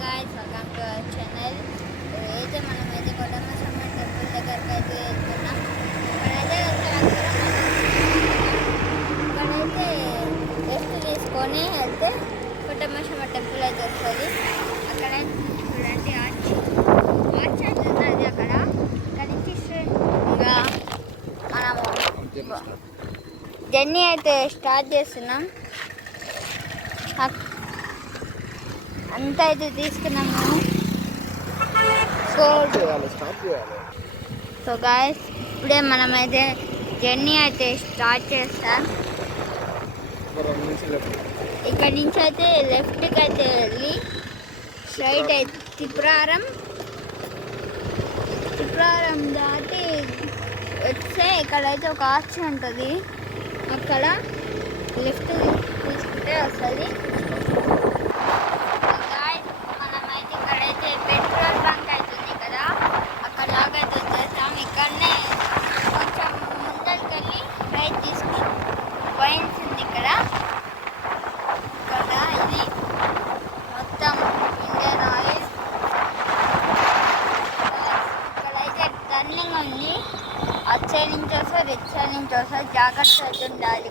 Guys welcome to our channel అయితే మనం అయితే కొట్టమసమ్మ టెంపుల్ దగ్గరికి అయితే వెళ్తున్నాం. ఇక్కడైతే ఇక్కడైతే రెస్ట్ తీసుకొని వెళ్తే కొట్టమసమ్మ టెంపుల్ అయితే వస్తుంది. అక్కడ చూడండి ఆర్చ్ ఆర్చ్ అయితే ఉన్నది అక్కడ. ఇంకా మనము. జర్నీ అయితే స్టార్ట్ చేస్తున్నాం. అంతా అయితే తీసుకున్నాం మేము. సో సో గాయస్ ఇప్పుడే మనమైతే జర్నీ అయితే స్టార్ట్ చేస్తాం. ఇక్కడ నుంచి అయితే లెఫ్ట్కి అయితే వెళ్ళి స్ట్రైట్ అయితే త్రిపురారం. త్రిపురారం దాటి వస్తే ఇక్కడైతే ఒక ఆర్చ్ ఉంటుంది. అక్కడ లెఫ్ట్ తీసుకుంటే వస్తుంది జాగ్రత్త అయితే ఉండాలి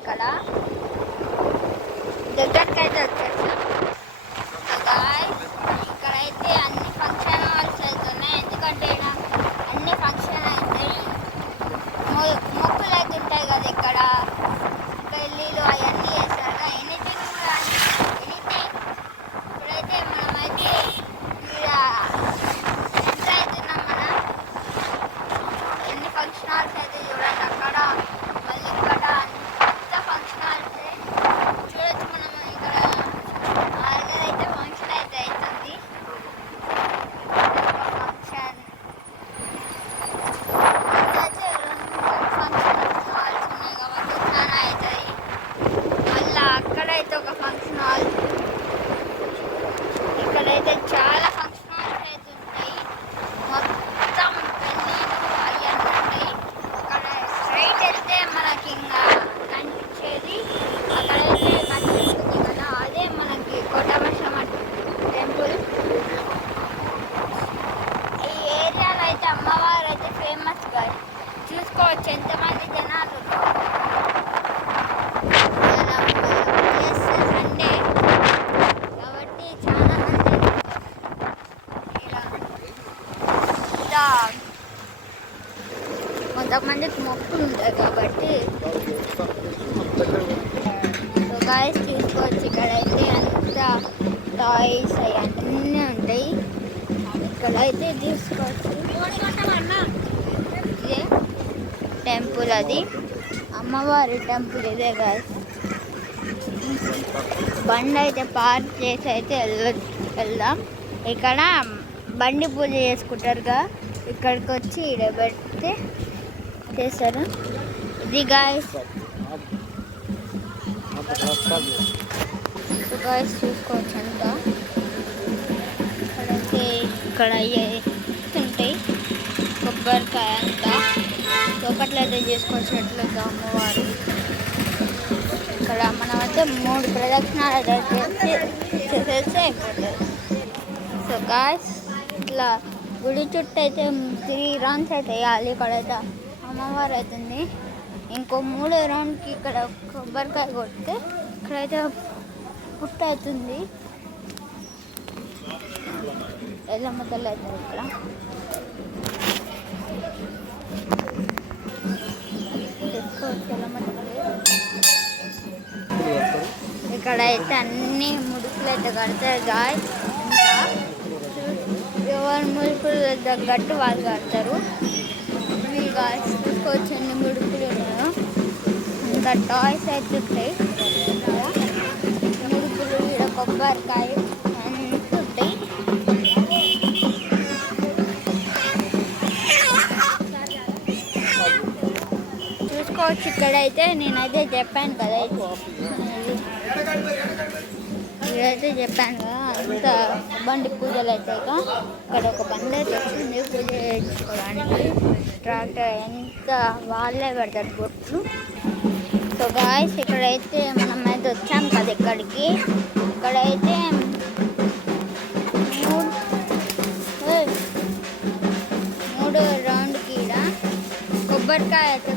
చూసుకోవచ్చు ఎంతమంది జనాలు? సండే కాబట్టి చాలా ఇలా కొంతమందికి మొక్కులు ఉంటాయి కాబట్టి. సో గాయస్ తీసుకోవచ్చు. ఇక్కడైతే అంత టాయ్స్ అవన్నీ ఉంటాయి. ఇక్కడైతే తీసుకోవచ్చు. టెంపుల్ అది. అమ్మవారి టెంపుల్ ఇదే కాదు బండి అయితే పార్క్ చేసి అయితే వెళ్దాం. ఇక్కడ బండి పూజ చేసుకుంటారుగా ఇక్కడికి వచ్చి ఈడ పెడితే చేస్తారు. ఇది గాయస్ గాయస్ చూసుకోవచ్చు అంత. ఇక్కడైతే ఇక్కడ ఉంటాయి కొబ్బరికాయ అంతా. లోపట్లయితే చేసుకొచ్చినట్లుగా అమ్మవారు. ఇక్కడ మనం అయితే మూడు ప్రదక్షిణాలు అయితే చేసి చేసేస్తే అయిపోతుంది సో గాయస్ ఇట్లా గుడి చుట్టూ అయితే త్రీ రౌండ్స్ అయితే వేయాలి. ఇక్కడైతే అమ్మవారు అవుతుంది ఇంకో మూడో రౌండ్కి ఇక్కడ కొబ్బరికాయ కొడితే ఇక్కడైతే పుట్ట అవుతుంది ఎల్లమ్మ తల్లి అవుతుంది ఇక్కడ. ఇక్కడ అయితే అన్ని ముడుకులు అయితే కడతారు గాయ్ ఎవరి ముడుకులు తగ్గట్టు వాళ్ళు కడతారు. మీరు గాయస్ చూసుకోవచ్చు అన్ని ముడుకులు ఉన్నాయో? ఇంకా టాయ్స్ అయితే ఉంటాయి. ముడుపులు ముడుకులు ఇక్కడ కొబ్బరికాయ అన్నీ ఉంటాయి. చూసుకోవచ్చు ఇక్కడైతే నేనైతే చెప్పాను కదా. ఇదైతే చెప్పాను కదా అంత బండి పూజలు అయితే ఇక్కడ ఒక బండి అయితే వచ్చింది పూజ చేయించుకోవడానికి. ట్రాక్టర్ ఎంత వాళ్ళే పెడతారు బొట్లు. సో గాయస్ ఇక్కడైతే మనం అయితే వచ్చాం కదా ఇక్కడికి. ఇక్కడైతే మూడు రౌండ్ కీడ కొబ్బరికాయ అయితే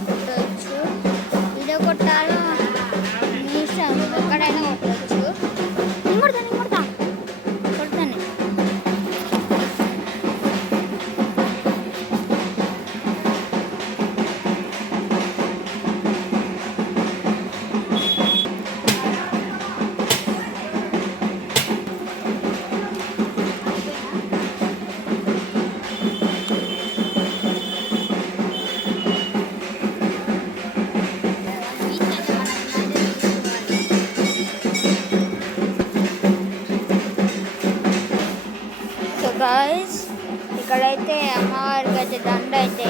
ఇక్కడైతే అమ్మవారికి అయితే దండ అయితే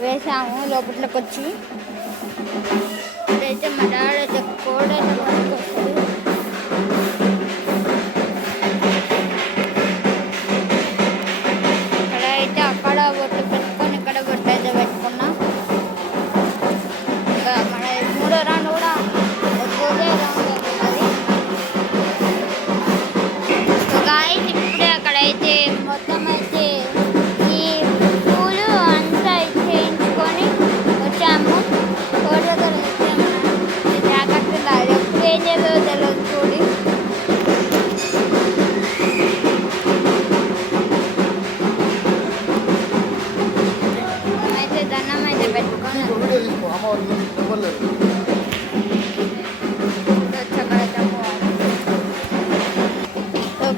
వేసాము లోపలికి వచ్చి ఇక్కడైతే మా డాడీ అయితే కోడైతే అమ్మ వాళ్ళు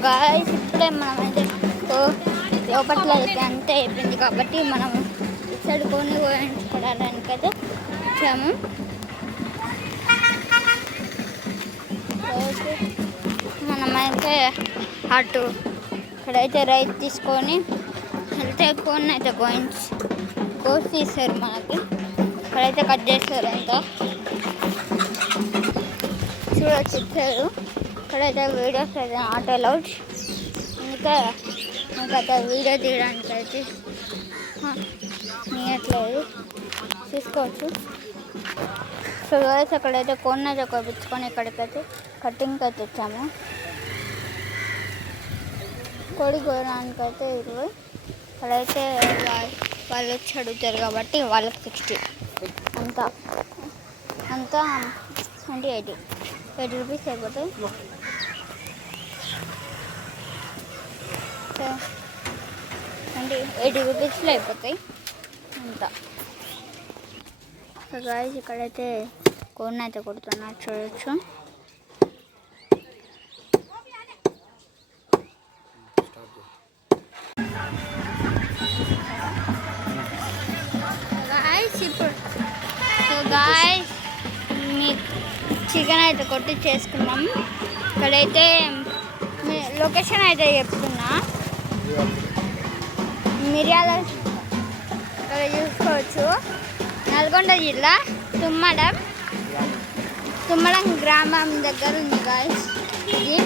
గాయస్ ఇప్పుడే మనం అయితే సో అయితే అంత అయిపోయింది కాబట్టి మనం ఇచ్చడు కొని కోయించుకోవడానికి అయితే వచ్చాము. మనం మనమైతే అటు ఇక్కడైతే రైతు తీసుకొని వెళ్తే కోన్ అయితే కోయించి కోసి తీసారు మనకి. ఇక్కడైతే కట్ చేస్తారు అంతా. చూడొచ్చు ఇచ్చారు ఇక్కడైతే వీడియోస్ అయితే నాట్ అలౌడ్. ఇంకా ఇంకైతే వీడియో తీయడానికి అయితే నీయట్లేదు తీసుకోవచ్చు సో గాయస్ అక్కడైతే కొన్న అయితే కొప్పించుకొని ఇక్కడికైతే కటింగ్ అయితే వచ్చాము కోడి కోయడానికి అయితే ఇరవై. ఇక్కడైతే వాళ్ళు వచ్చి అడుగుతారు కాబట్టి వాళ్ళకి సిక్స్టీ అంతా. అంతా ట్వంటీ ఎయిటీ ఎయిటీ రూపీస్ అయిపోతాయి ట్వంటీ ఎయిటీ రూపీస్లో అయిపోతాయి. అంతా. గాయస్ ఇక్కడైతే కోన్ అయితే కొడుతున్నారు చూడొచ్చు. గాయస్ ఇప్పుడు గాయ్ మీ చికెన్ అయితే కొట్టి చేసుకున్నాం ఇక్కడైతే లొకేషన్ అయితే చెప్తున్నా. మిర్యాల ఇక్కడ చూసుకోవచ్చు. నల్గొండ జిల్లా తుమ్మడం. తుమ్మడం గ్రామం దగ్గర ఉంది గాయస్ ఇది